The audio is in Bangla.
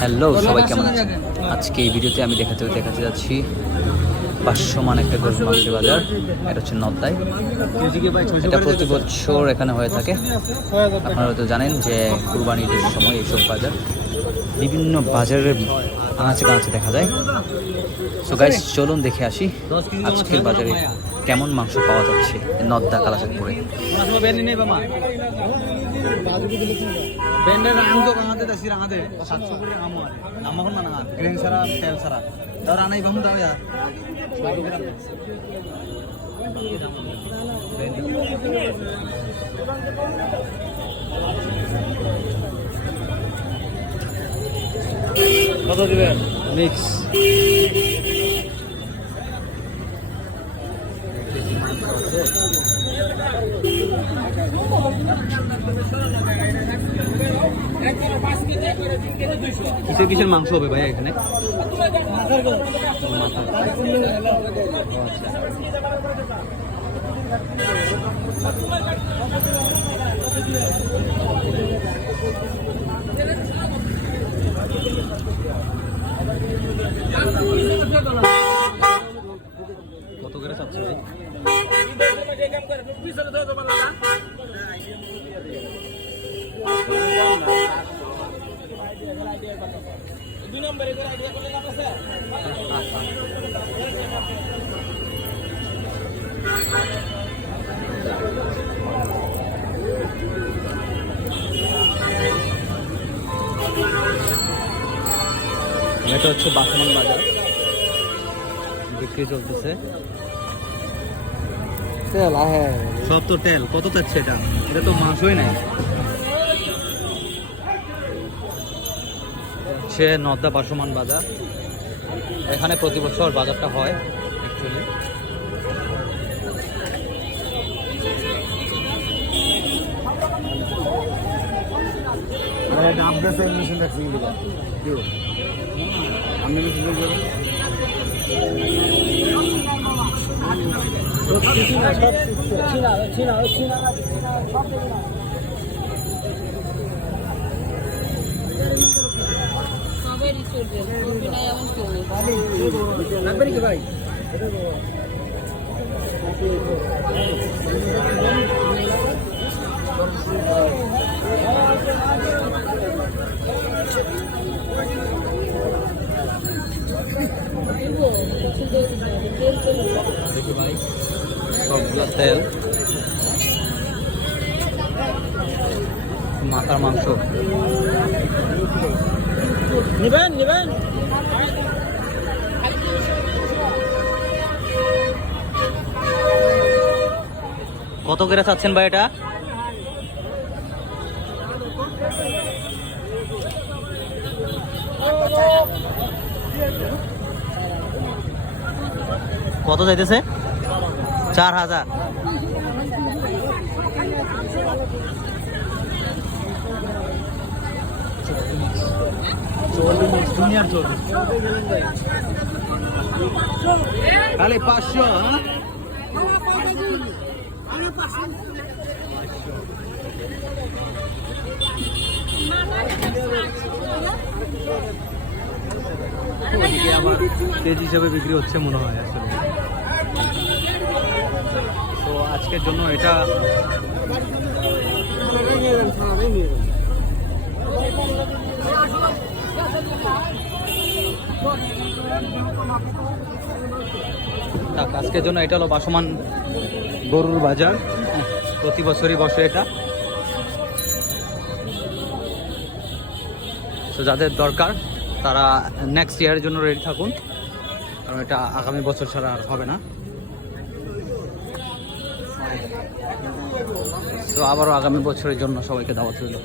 হ্যালো সবাই, কেমন আছেন? আজকে এই ভিডিওতে আমি দেখাতে যাচ্ছি ভাসমান একটা গরুর মাংসের বাজার। এটা হচ্ছে নদ্দায়। এটা প্রতি বছর এখানে হয়ে থাকে। আপনারা হয়তো জানেন যে কুরবানি ঈদের সময় এইসব বাজার বিভিন্ন বাজারের আনাচে কানাচে দেখা যায়। সো গাইস, চলুন দেখে আসি আজকের বাজারে কেমন মাংস পাওয়া যাচ্ছে নদ্দা কালাচাঁদপুরে। ব্যান্ডের রাং তো রাঙাতে দাসি রাঙাতে 700 করে নামও আছে নামখন না না গ্রেন সারা তেল সারা দাও রানাই বামু দাও ইয়া কত দিবেন মিক্স কিসের মাংস হবে ভাই এখানে? কত করে চাচ্ছে ভাই? এটা হচ্ছে ভাসমান বাজার, বিক্রি চলতেছে। তেল সব তো তেল। কত চাচ্ছে এটা? এটা তো মাংসই নাই। হচ্ছে নদ্দা ভাসমান বাজার। এখানে প্রতি বছর বাজারটা হয় অ্যাকচুয়ালি। ভাই দেখি ভাই, সবগুলো তেল, মাথার মাংস নিবেন। কত করে চাচ্ছেন ভাই এটা? কত যাইতেছে? 4000। খালি 500। ওদিকে আবার কেজি হিসাবে বিক্রি হচ্ছে মনে হয় আসলে। তো আজকের জন্য এটা আজকের জন্য এটা হলো ভাসমান গরুর বাজার। প্রতি বছরই বসে এটা। তো যাদের দরকার তারা নেক্সট ইয়ারের জন্য রেডি থাকুন, কারণ এটা আগামী বছর ছাড়া আর হবে না। তো আবারও আগামী বছরের জন্য সবাইকে দাওয়াত রইল।